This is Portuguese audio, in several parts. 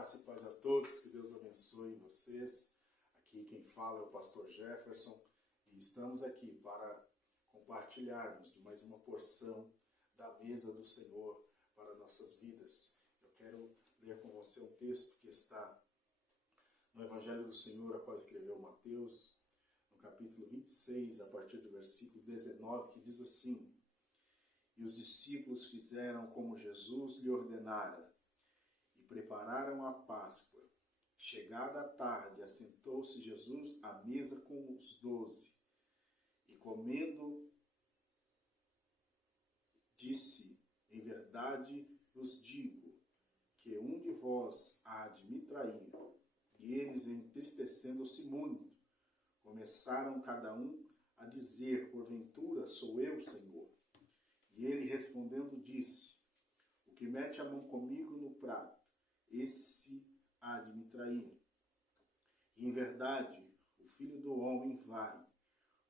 Graça e paz a todos, que Deus abençoe vocês. Aqui quem fala é o pastor Jefferson e estamos aqui para compartilharmos de mais uma porção da mesa do Senhor para nossas vidas. Eu quero ler com você um texto que está no Evangelho do Senhor, a qual escreveu Mateus, no capítulo 26, a partir do versículo 19, que diz assim: E os discípulos fizeram como Jesus lhe ordenara, prepararam a Páscoa. Chegada a tarde, assentou-se Jesus à mesa com os 12, e comendo, disse: Em verdade vos digo, que um de vós há de me trair. E eles, entristecendo-se muito, começaram cada um a dizer: Porventura sou eu, Senhor? E ele respondendo disse: O que mete a mão comigo no prato, esse há de me trair. E em verdade, o Filho do Homem vai,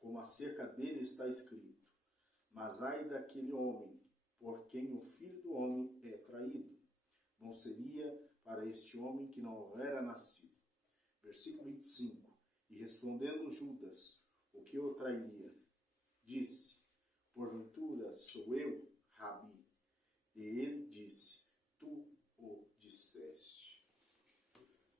como acerca dele está escrito. Mas ai daquele homem, por quem o Filho do Homem é traído. Bom seria para este homem que não houvera nascido. Versículo 25. E respondendo Judas, o que o trairia, disse: Porventura sou eu, Rabi? E ele disse: Tu o disseste.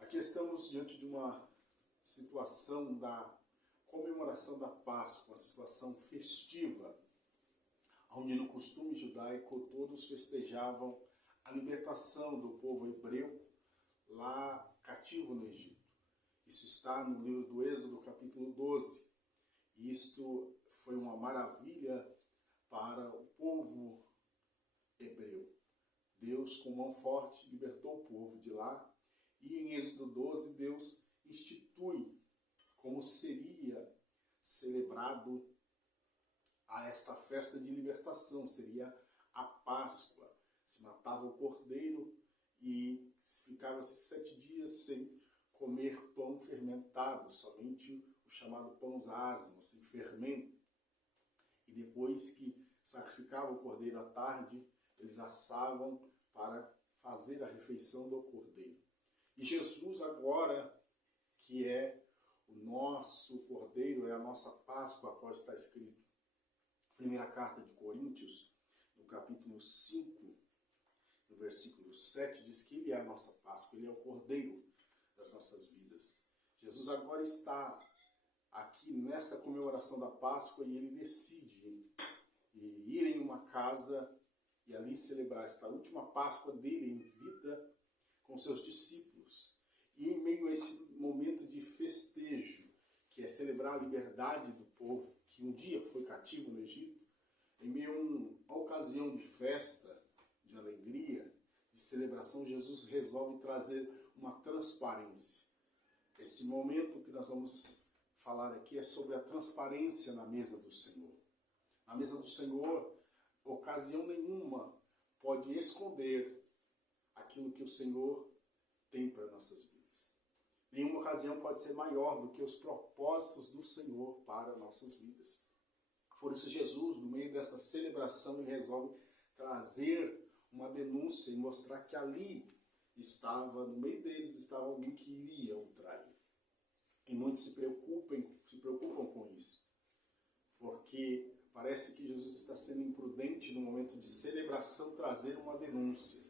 Aqui estamos diante de uma situação da comemoração da Páscoa, uma situação festiva, onde no costume judaico todos festejavam a libertação do povo hebreu lá cativo no Egito. Isso está no livro do Êxodo, capítulo 12. E isto foi uma maravilha para o povo hebreu. Deus, com mão forte, libertou o povo de lá. E em Êxodo 12, Deus institui como seria celebrado a esta festa de libertação. Seria a Páscoa. Se matava o cordeiro e ficava-se 7 dias sem comer pão fermentado, somente o chamado pão asmo, sem fermento. E depois que sacrificava o cordeiro à tarde, eles assavam para fazer a refeição do cordeiro. E Jesus agora, que é o nosso cordeiro, é a nossa Páscoa, a qual está escrito. Primeira carta de Coríntios, no capítulo 5, no versículo 7, diz que ele é a nossa Páscoa, ele é o cordeiro das nossas vidas. Jesus agora está aqui nessa comemoração da Páscoa e ele decide ir em uma casa e ali celebrar esta última Páscoa dele em vida com seus discípulos. E em meio a esse momento de festejo, que é celebrar a liberdade do povo, que um dia foi cativo no Egito, em meio a uma ocasião de festa, de alegria, de celebração, Jesus resolve trazer uma transparência. Este momento que nós vamos falar aqui é sobre a transparência na mesa do Senhor. Na mesa do Senhor, ocasião nenhuma pode esconder aquilo que o Senhor tem para nossas vidas. Nenhuma ocasião pode ser maior do que os propósitos do Senhor para nossas vidas. Por isso Jesus, no meio dessa celebração, ele resolve trazer uma denúncia e mostrar que ali estava, no meio deles, estava alguém que iria o trair. E muitos se preocupam com isso, porque parece que Jesus está sendo imprudente no momento de celebração trazer uma denúncia.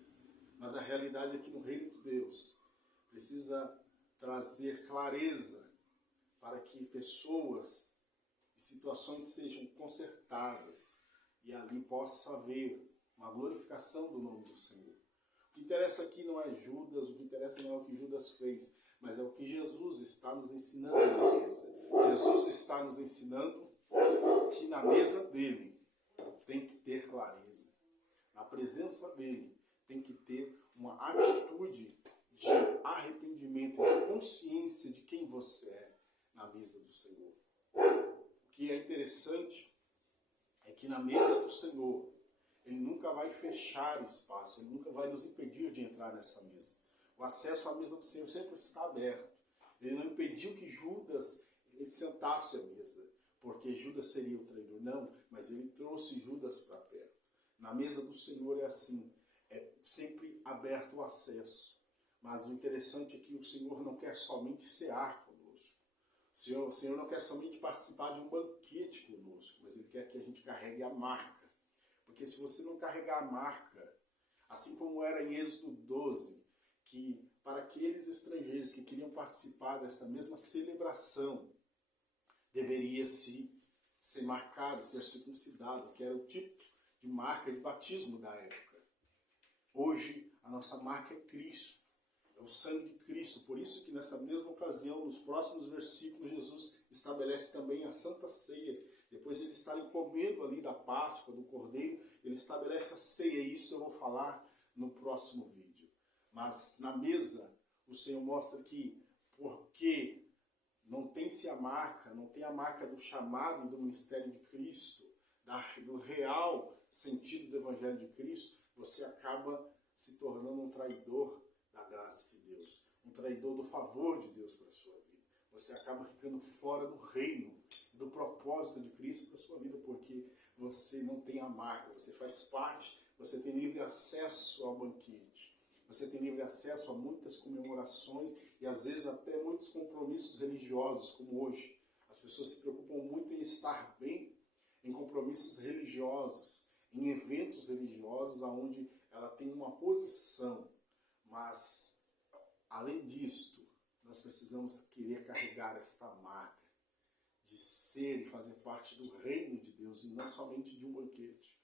Mas a realidade é que no reino de Deus precisa trazer clareza para que pessoas e situações sejam consertadas e ali possa haver uma glorificação do nome do Senhor. O que interessa aqui não é Judas, o que interessa não é o que Judas fez, mas é o que Jesus está nos ensinando na mesa. Jesus está nos ensinando que na mesa dele tem que ter clareza. Na presença dele tem que ter uma atitude de arrependimento, de consciência de quem você é na mesa do Senhor. O que é interessante é que na mesa do Senhor ele nunca vai fechar o espaço, ele nunca vai nos impedir de entrar nessa mesa. O acesso à mesa do Senhor sempre está aberto. Ele não impediu que Judas sentasse à mesa, porque Judas seria o traidor. Não, mas ele trouxe Judas para perto. Na mesa do Senhor é assim, é sempre aberto o acesso. Mas o interessante é que o Senhor não quer somente cear conosco. O Senhor não quer somente participar de um banquete conosco, mas Ele quer que a gente carregue a marca. Porque se você não carregar a marca, assim como era em Êxodo 12, que para aqueles estrangeiros que queriam participar dessa mesma celebração, deveria ser marcado, ser circuncidado, que era o tipo de marca de batismo da época. Hoje, a nossa marca é Cristo, é o sangue de Cristo. Por isso que nessa mesma ocasião, nos próximos versículos, Jesus estabelece também a Santa Ceia. Depois de eles estarem comendo ali da Páscoa, do Cordeiro, ele estabelece a ceia. E isso eu vou falar no próximo vídeo. Mas na mesa, o Senhor mostra que porque não tem-se a marca, não tem a marca do chamado e do ministério de Cristo, do real sentido do Evangelho de Cristo, você acaba se tornando um traidor da graça de Deus, um traidor do favor de Deus para a sua vida. Você acaba ficando fora do reino, do propósito de Cristo para a sua vida, porque você não tem a marca, você faz parte, você tem livre acesso ao banquete, você tem livre acesso a muitas comemorações e às vezes até muitos compromissos religiosos, como hoje. As pessoas se preocupam muito em estar bem em compromissos religiosos, em eventos religiosos, onde ela tem uma posição. Mas, além disto, nós precisamos querer carregar esta marca de ser e fazer parte do reino de Deus, e não somente de um banquete,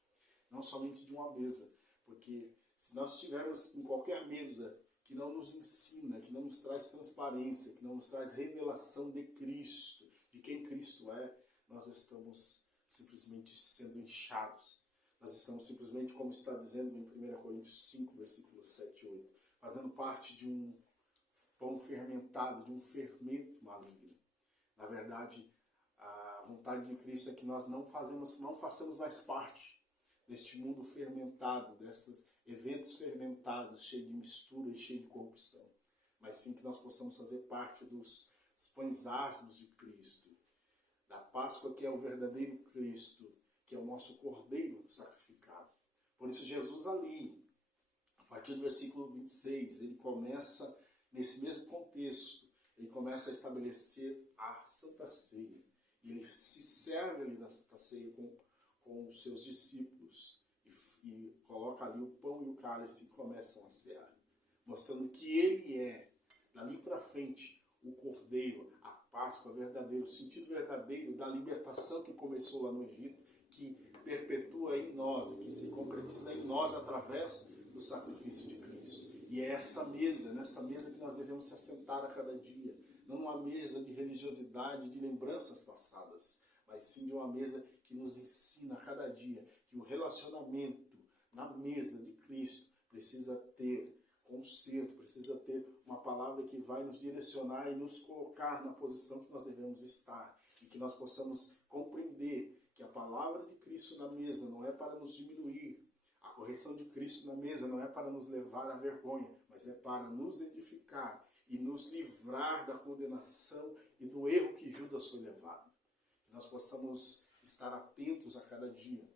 não somente de uma mesa, porque se nós estivermos em qualquer mesa que não nos ensina, que não nos traz transparência, que não nos traz revelação de Cristo, de quem Cristo é, nós estamos simplesmente sendo inchados. Nós estamos simplesmente, como está dizendo em 1 Coríntios 5, versículos 7 e 8, fazendo parte de um pão fermentado, de um fermento maligno. Na verdade, a vontade de Cristo é que nós não façamos mais parte deste mundo fermentado, desses eventos fermentados, cheio de mistura e cheio de corrupção, mas sim que nós possamos fazer parte dos pães ázimos de Cristo, da Páscoa, que é o verdadeiro Cristo, que é o nosso Cordeiro sacrificado. Por isso Jesus ali, a partir do versículo 26, ele começa, nesse mesmo contexto, ele começa a estabelecer a Santa Ceia. E ele se serve ali da Santa Ceia com os seus discípulos e coloca ali o pão e o cálice e começam a cear, mostrando que ele é, dali para frente, o Cordeiro, a Páscoa verdadeira, o sentido verdadeiro da libertação que começou lá no Egito, que perpetua em nós e que se concretiza em nós através do sacrifício de Cristo. E é nesta mesa que nós devemos se assentar a cada dia, não uma mesa de religiosidade, de lembranças passadas, mas sim de uma mesa que nos ensina a cada dia que o relacionamento na mesa de Cristo precisa ter conserto, precisa ter uma palavra que vai nos direcionar e nos colocar na posição que nós devemos estar, e que nós possamos compreender que a palavra de Cristo na mesa não é para nos diminuir, a correção de Cristo na mesa não é para nos levar à vergonha, mas é para nos edificar e nos livrar da condenação e do erro que Judas foi levado. Que nós possamos estar atentos a cada dia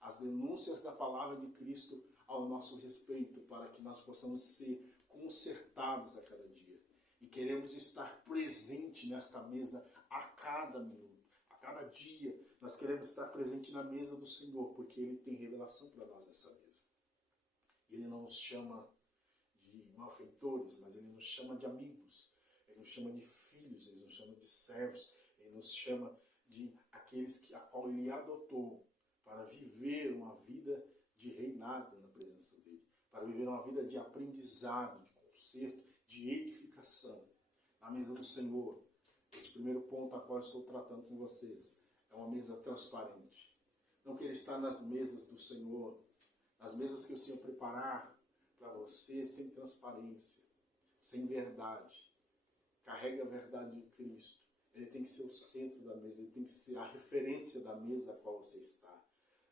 às denúncias da palavra de Cristo ao nosso respeito, para que nós possamos ser consertados a cada dia. E queremos estar presente nesta mesa a cada minuto, a cada dia. Nós queremos estar presente na mesa do Senhor, porque Ele tem revelação para nós nessa mesa. Ele não nos chama de malfeitores, mas Ele nos chama de amigos. Ele nos chama de filhos, Ele nos chama de servos, Ele nos chama de aqueles a qual Ele adotou para viver uma vida de reinado na presença dEle, para viver uma vida de aprendizado, de conserto, de edificação. Na mesa do Senhor, esse primeiro ponto a qual estou tratando com vocês, é uma mesa transparente. Não querer estar nas mesas do Senhor, nas mesas que o Senhor preparar para você, sem transparência, sem verdade. Carregue a verdade de Cristo. Ele tem que ser o centro da mesa, ele tem que ser a referência da mesa a qual você está.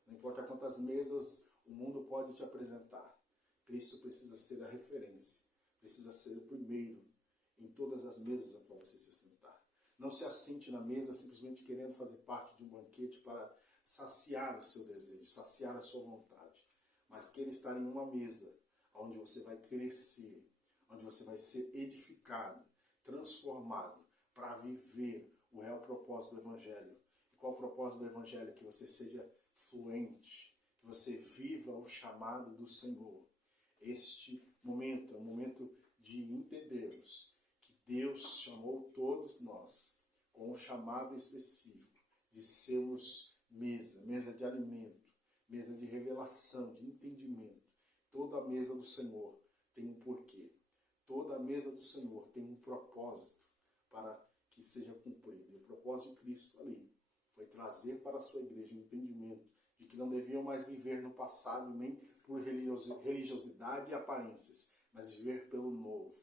Não importa quantas mesas o mundo pode te apresentar, Cristo precisa ser a referência, precisa ser o primeiro em todas as mesas a qual você se sentar. Não se assente na mesa simplesmente querendo fazer parte de um banquete para saciar o seu desejo, saciar a sua vontade, mas queira estar em uma mesa onde você vai crescer, onde você vai ser edificado, transformado para viver o real propósito do Evangelho. E qual o propósito do Evangelho? Que você seja fluente, que você viva o chamado do Senhor. Este momento é um momento de entendermos que Deus chamou todos nós com um chamado específico de sermos mesa de alimento, mesa de revelação, de entendimento. Toda a mesa do Senhor tem um porquê. Toda a mesa do Senhor tem um propósito para que seja cumprido. E o propósito de Cristo ali foi trazer para a sua igreja o entendimento de que não deviam mais viver no passado nem por religiosidade e aparências, mas viver pelo novo.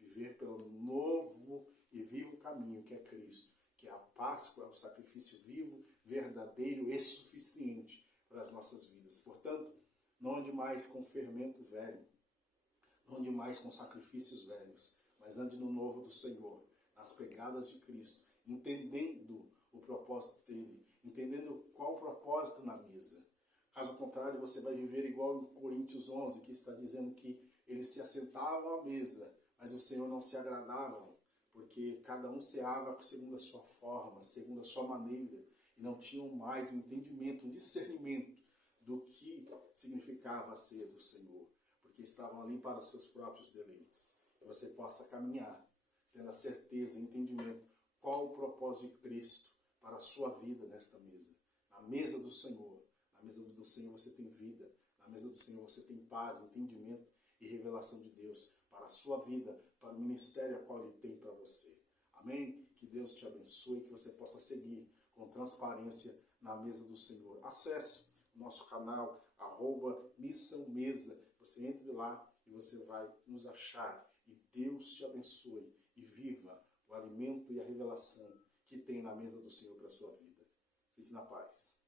Viver pelo novo e vivo caminho que é Cristo, que é a Páscoa, é o sacrifício vivo, verdadeiro e suficiente para as nossas vidas. Portanto, não ande mais com fermento velho, não ande mais com sacrifícios velhos, mas ande no novo do Senhor, nas pegadas de Cristo, entendendo o propósito dele, entendendo qual o propósito na mesa. Caso contrário, você vai viver igual em Coríntios 11, que está dizendo que eles se assentavam à mesa, mas o Senhor não se agradava, porque cada um ceava segundo a sua forma, segundo a sua maneira, e não tinham mais um entendimento, um discernimento do que significava a ceia do Senhor, porque estavam ali para os seus próprios deleites. Que você possa caminhar, tendo a certeza e entendimento qual o propósito de Cristo para a sua vida nesta mesa. Na mesa do Senhor, na mesa do Senhor você tem vida, na mesa do Senhor você tem paz, entendimento e revelação de Deus para a sua vida, para o ministério a qual Ele tem para você. Amém? Que Deus te abençoe, que você possa seguir com transparência na mesa do Senhor. Acesse o nosso canal, @missãomesa. Você entre lá e você vai nos achar. E Deus te abençoe e viva o alimento e a revelação que tem na mesa do Senhor para a sua vida. Fique na paz.